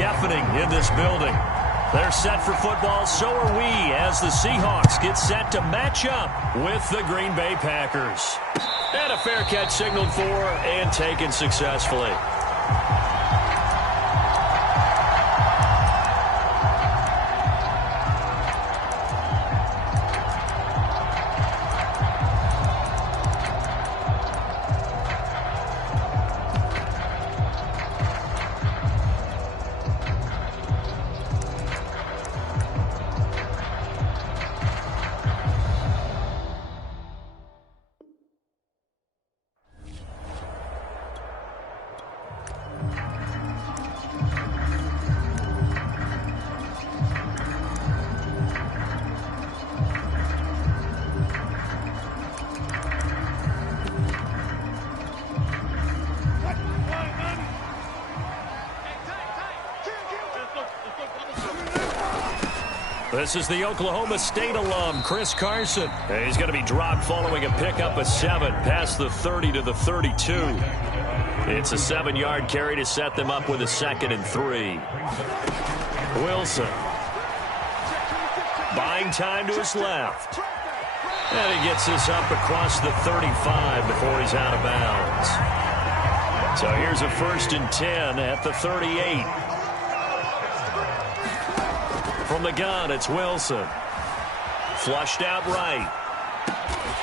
deafening in this building. They're set for football, so are we, as the Seahawks get set to match up with the Green Bay Packers. And a fair catch signaled for and taken successfully. This is the Oklahoma State alum, Chris Carson. And he's going to be dropped following a pickup of 7 past the 30 to the 32. It's a 7-yard carry to set them up with a 2nd and 3. Wilson. Buying time to his left. And he gets this up across the 35 before he's out of bounds. So here's a 1st and 10 at the 38. From the gun, it's Wilson. Flushed out right.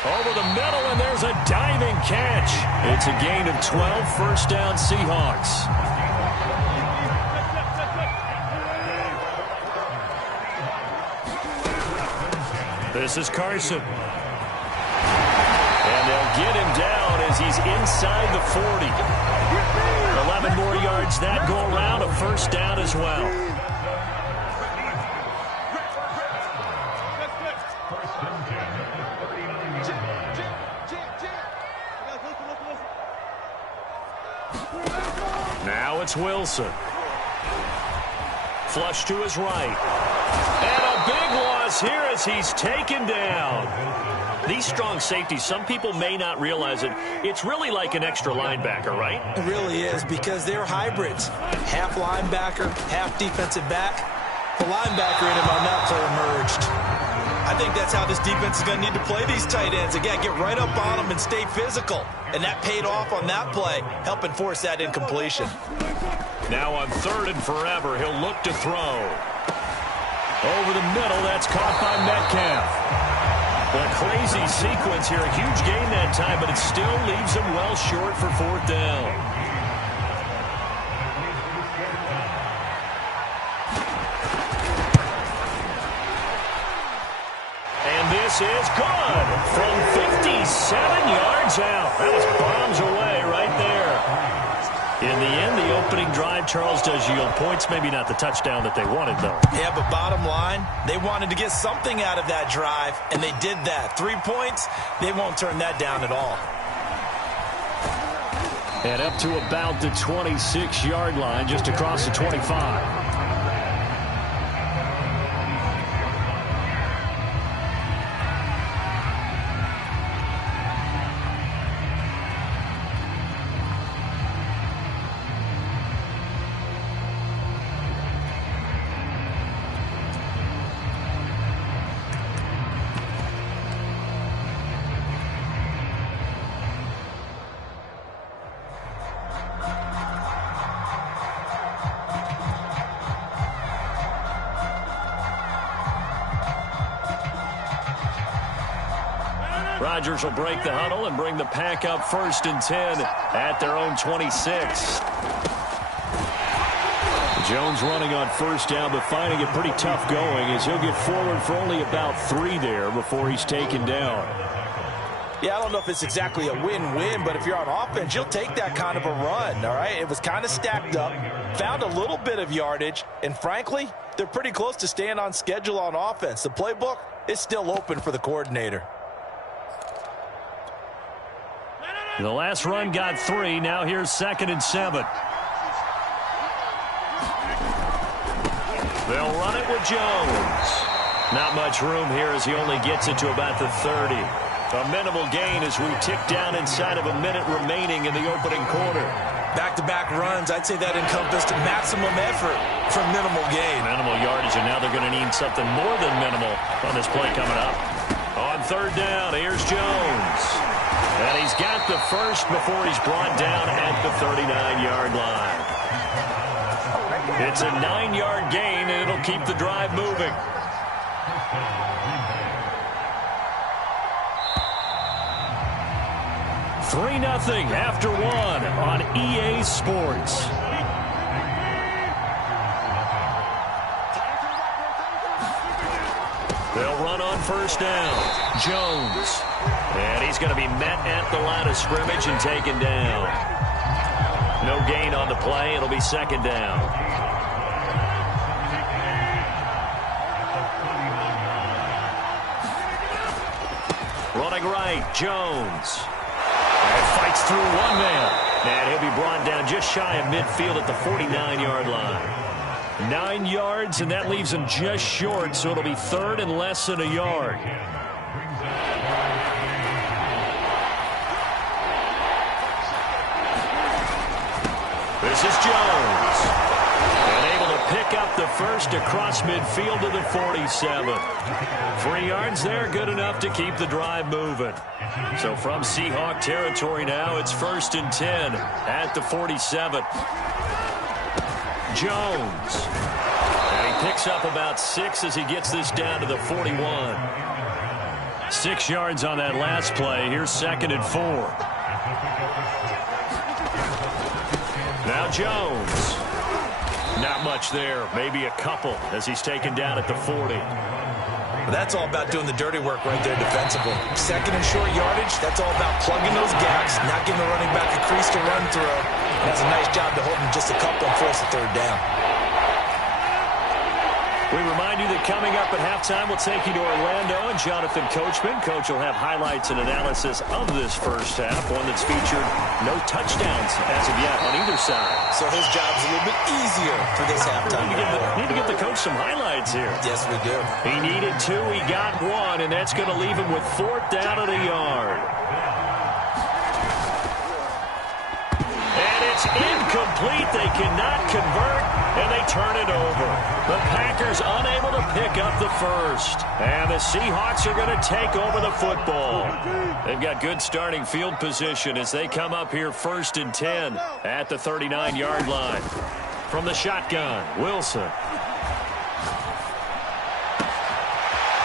Over the middle, and there's a diving catch. It's a gain of 12, first down Seahawks. This is Carson. And they'll get him down as he's inside the 40. 11 more yards that go around, a first down as well. Now it's Wilson. Flush to his right. And a big loss here as he's taken down. These strong safeties, some people may not realize it. It's really like an extra linebacker, right? It really is, because they're hybrids. Half linebacker, half defensive back. The linebacker in him on that play emerged. I think that's how this defense is going to need to play these tight ends. Again, get right up on them and stay physical. And that paid off on that play, helping force that incompletion. Now on 3rd and forever, he'll look to throw. Over the middle, that's caught by Metcalf. A crazy sequence here, a huge gain that time, but it still leaves him well short for 4th down. This is good from 57 yards out. That was bombs away right there. In the end, the opening drive, Charles, does yield points. Maybe not the touchdown that they wanted, though. Yeah, but bottom line, they wanted to get something out of that drive, and they did that. 3 points, they won't turn that down at all. And up to about the 26-yard line, just across the 25. Rodgers will break the huddle and bring the pack up 1st and 10 at their own 26. Jones running on 1st down, but finding it pretty tough going as he'll get forward for only about 3 there before he's taken down. Yeah, I don't know if it's exactly a win-win, but if you're on offense, you'll take that kind of a run, all right? It was kind of stacked up, found a little bit of yardage, and frankly, they're pretty close to staying on schedule on offense. The playbook is still open for the coordinator. The last run got 3. Now here's 2nd and 7. They'll run it with Jones. Not much room here as he only gets it to about the 30. A minimal gain as we tick down inside of a minute remaining in the opening quarter. Back-to-back runs, I'd say that encompassed maximum effort for minimal gain. Minimal yardage, and now they're going to need something more than minimal on this play coming up. On third down, here's Jones. And he's got the first before he's brought down at the 39-yard line. It's a 9-yard gain, and it'll keep the drive moving. Three 0 after one on EA Sports. They'll run on first down. Jones. And he's going to be met at the line of scrimmage and taken down. No gain on the play. It'll be second down. Running right, Jones. And fights through one man. And he'll be brought down just shy of midfield at the 49-yard line. 9 yards, and that leaves him just short, so it'll be third and less than a yard. This is Jones. And able to pick up the first across midfield to the 47. 3 yards there, good enough to keep the drive moving. So from Seahawk territory now, it's 1st and 10 at the 47. Jones. And he picks up about 6 as he gets this down to the 41. 6 yards on that last play. Here's 2nd and 4. Now Jones. Not much there. Maybe a couple as he's taken down at the 40. That's all about doing the dirty work right there defensively. 2nd and short yardage, that's all about plugging those gaps, not giving the running back a crease to run through. And that's a nice job to hold him just a couple and force the third down. We remind you that coming up at halftime, we'll take you to Orlando and Jonathan Coachman. Coach will have highlights and analysis of this first half, one that's featured no touchdowns as of yet on either side. So his job's a little bit easier for this halftime. Need to get the coach some highlights here. Yes, we do. He needed 2, he got 1, and that's going to leave him with 4th down at a yard. And it's incomplete. They cannot convert, and they turn it over. The Packers unable to pick up the first. And the Seahawks are going to take over the football. They've got good starting field position as they come up here 1st and 10 at the 39-yard line. From the shotgun, Wilson.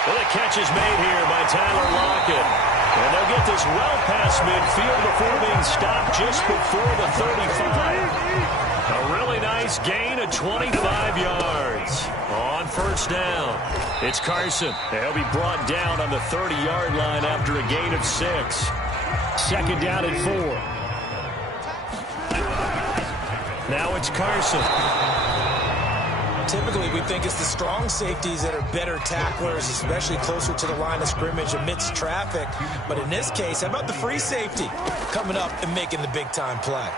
Well, the catch is made here by Tyler Lockett. And they'll get this well past midfield before being stopped just before the 35. A really nice gain of 25 yards on first down. It's Carson. He'll be brought down on the 30-yard line after a gain of 6. 2nd down and 4. Now it's Carson. Typically, we think it's the strong safeties that are better tacklers, especially closer to the line of scrimmage amidst traffic. But in this case, how about the free safety coming up and making the big-time play?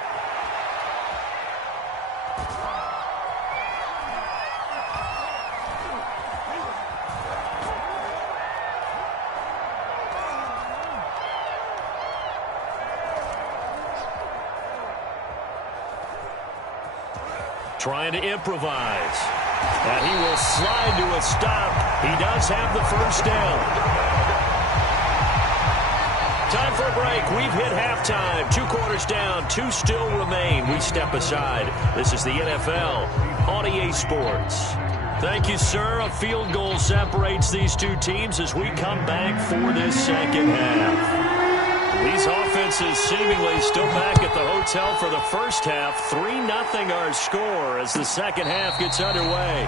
Trying to improvise. And he will slide to a stop. He does have the first down. Time for a break. We've hit halftime. 2 quarters down. 2 still remain. We step aside. This is the NFL on EA Sports. Thank you, sir. A field goal separates these two teams as we come back for this second half. These offenses seemingly still back at the hotel for the first half. 3-0 our score as the second half gets underway.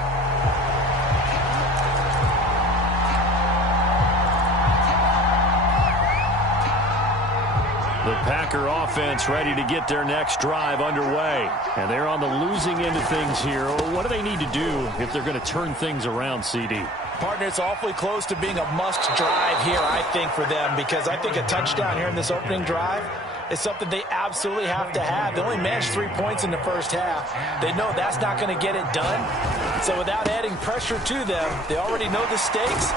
The Packer offense ready to get their next drive underway. And they're on the losing end of things here. What do they need to do if they're going to turn things around, CD? Partner, it's awfully close to being a must-drive here, I think, for them, because I think a touchdown here in this opening drive is something they absolutely have to have. They only managed 3 points in the first half. They know that's not going to get it done. So without adding pressure to them, they already know the stakes.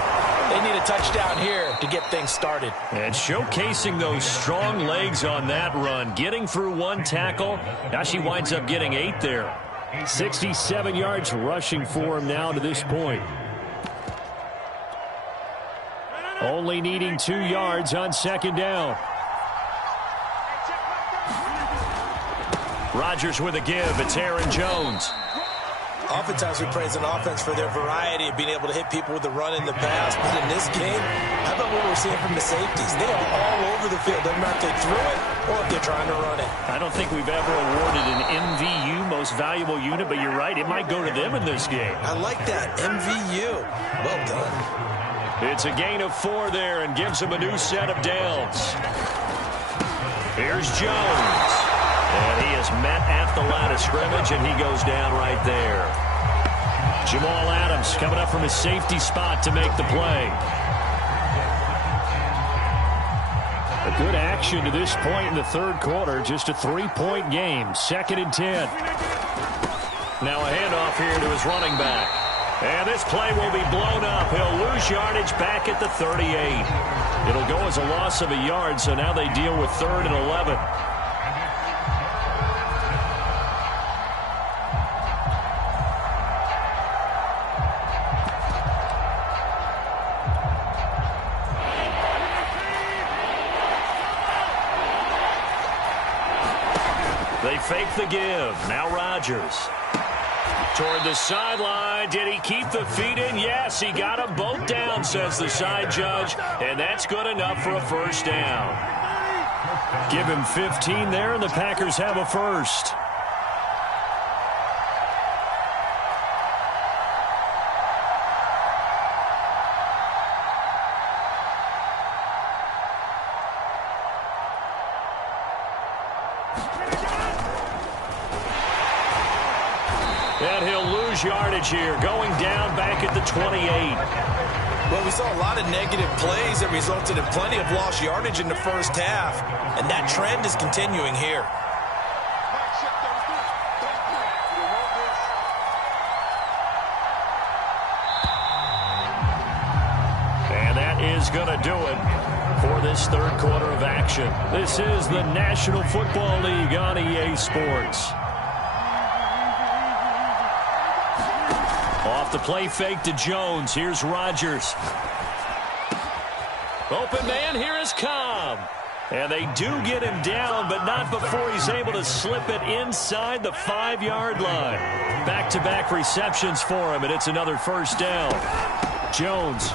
They need a touchdown here to get things started. And showcasing those strong legs on that run, getting through one tackle. Now she winds up getting 8 there. 67 yards rushing for him now to this point. Only needing 2 yards on second down. Rodgers with a give. It's Aaron Jones. Oftentimes we praise an offense for their variety of being able to hit people with the run in the pass. But in this game, how about what we're seeing from the safeties? They are all over the field. Doesn't matter if they threw it or if they're trying to run it. I don't think we've ever awarded an MVU, most valuable unit, but you're right. It might go to them in this game. I like that. MVU. Well done. It's a gain of 4 there and gives him a new set of downs. Here's Jones. And he is met at the line of scrimmage, and he goes down right there. Jamal Adams coming up from his safety spot to make the play. A good action to this point in the third quarter. Just a 3-point game. 2nd and 10. Now a handoff here to his running back. And this play will be blown up. He'll lose yardage back at the 38. It'll go as a loss of a yard, so now they deal with 3rd and 11. They fake the give. Now Rodgers. Toward the sideline. Did he keep the feet in? Yes, he got them both down, says the side judge. And that's good enough for a first down. Give him 15 there, and the Packers have a first. And he'll lose yardage here, going down back at the 28. Well, we saw a lot of negative plays that resulted in plenty of lost yardage in the first half, and that trend is continuing here. And that is going to do it for this third quarter of action. This is the National Football League on EA Sports. Off the play fake to Jones. Here's Rodgers. Open man, here is Cobb. And they do get him down, but not before he's able to slip it inside the 5-yard line. Back-to-back receptions for him, and it's another first down. Jones.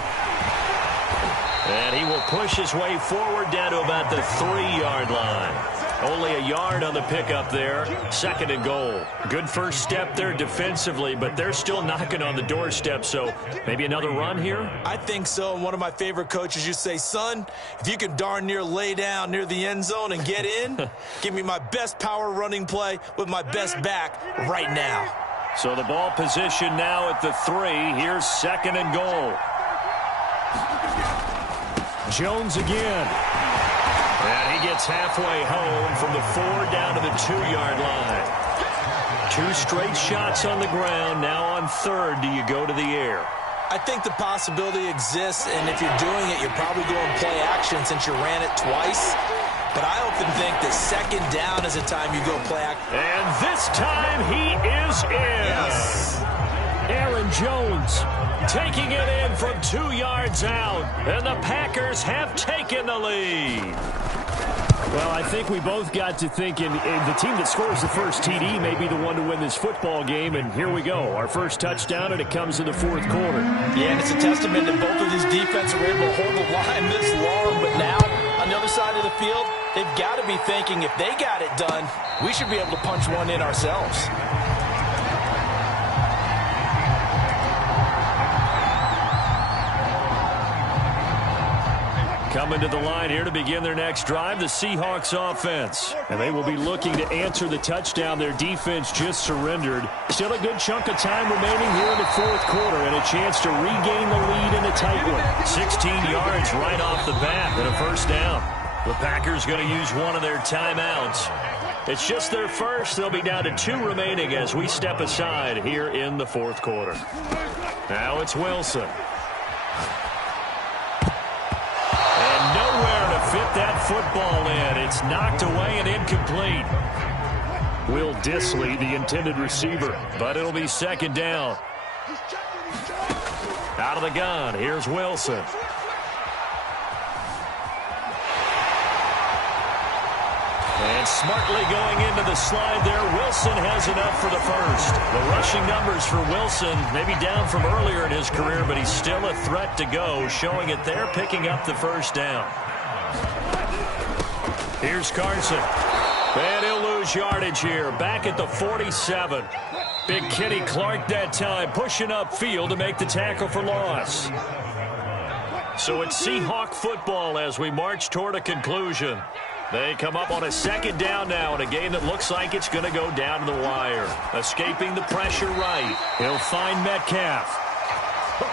And he will push his way forward down to about the 3-yard line. Only a yard on the pickup there. 2nd and goal. Good first step there defensively, but they're still knocking on the doorstep, so maybe another run here? I think so. And one of my favorite coaches used to say, son, if you can darn near lay down near the end zone and get in, give me my best power running play with my best back right now. So the ball position now at the 3. Here's 2nd and goal. Jones again. And he gets halfway home from the 4 down to the 2-yard line. 2 straight shots on the ground. Now on 3rd, do you go to the air? I think the possibility exists, and if you're doing it, you're probably going play action since you ran it twice. But I often think that 2nd down is a time you go play action. And this time he is in. Yes. Aaron Jones taking it in from 2 yards out. And the Packers have taken the lead. Well, I think we both got to thinking the team that scores the first TD may be the one to win this football game, and here we go. Our first touchdown, and it comes in the 4th quarter. Yeah, and it's a testament that both of these defenses were able to hold the line this long, but now on the other side of the field, they've got to be thinking if they got it done, we should be able to punch one in ourselves. Coming to the line here to begin their next drive, the Seahawks offense. And they will be looking to answer the touchdown their defense just surrendered. Still a good chunk of time remaining here in the 4th quarter and a chance to regain the lead in a tight one. 16 yards right off the bat and a first down. The Packers going to use one of their timeouts. It's just their first. They'll be down to 2 remaining as we step aside here in the fourth quarter. Now it's Wilson. And nowhere to fit that football in. It's knocked away and incomplete. Will Disley, the intended receiver, but it'll be second down. Out of the gun, here's Wilson. And smartly going into the slide there, Wilson has enough for the first. The rushing numbers for Wilson, maybe down from earlier in his career, but he's still a threat to go, showing it there, picking up the first down. Here's Carson. And he'll lose yardage here, back at the 47. Big Kenny Clark that time, pushing upfield to make the tackle for loss. So it's Seahawk football as we march toward a conclusion. They come up on a second down now in a game that looks like it's going to go down to the wire. Escaping the pressure right. He'll find Metcalf.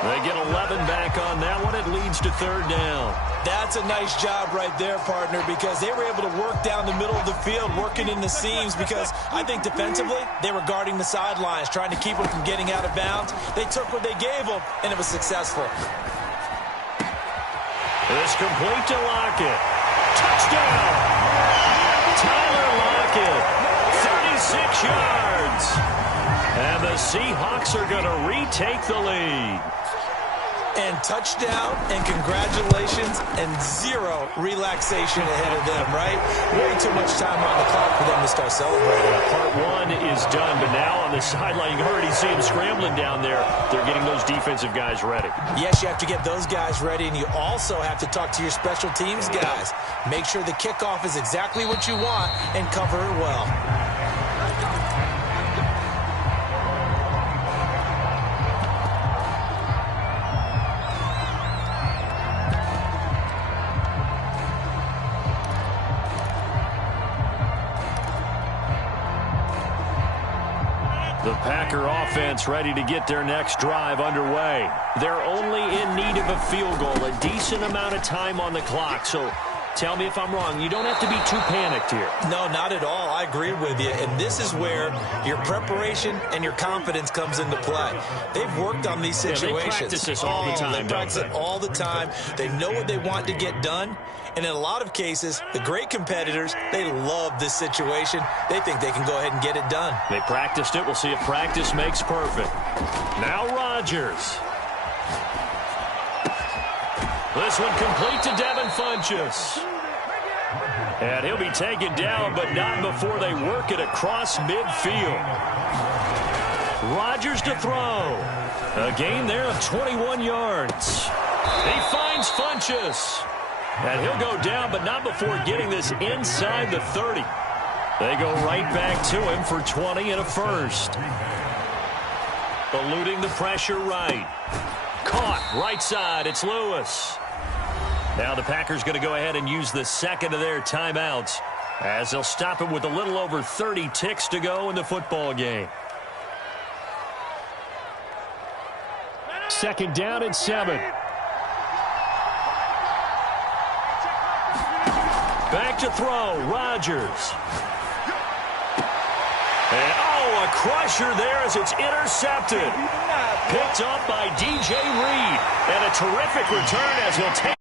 They get 11 back on that one. It leads to third down. That's a nice job right there, partner, because they were able to work down the middle of the field, working in the seams, because I think defensively they were guarding the sidelines, trying to keep them from getting out of bounds. They took what they gave them, and it was successful. It's complete to Lockett. Touchdown! Tyler Lockett, 36 yards. And the Seahawks are going to retake the lead. And touchdown, and congratulations, and zero relaxation ahead of them, right? Way too much time on the clock for them to start celebrating. Part one is done, but now on the sideline, you can already see them scrambling down there. They're getting those defensive guys ready. Yes, you have to get those guys ready, and you also have to talk to your special teams guys. Make sure the kickoff is exactly what you want and cover it well. The Packer offense ready to get their next drive underway. They're only in need of a field goal, a decent amount of time on the clock. So tell me if I'm wrong. You don't have to be too panicked here. No, not at all. I agree with you. And this is where your preparation and your confidence comes into play. They've worked on these situations. Yeah, they practice this all the time. They practice it all the time. They know what they want to get done. And in a lot of cases, the great competitors, they love this situation. They think they can go ahead and get it done. They practiced it. We'll see if practice makes perfect. Now Rodgers. This one complete to Devin Funchess. And he'll be taken down, but not before they work it across midfield. Rodgers to throw. A gain there of 21 yards. He finds Funchess. And he'll go down, but not before getting this inside the 30. They go right back to him for 20 and a first. Eluding the pressure right. Caught right side. It's Lewis. Now the Packers going to go ahead and use the second of their timeouts as they'll stop it with a little over 30 ticks to go in the football game. Second down and 7. Back to throw, Rodgers. And, a crusher there as it's intercepted. Picked up by DJ Reed. And a terrific return as he'll take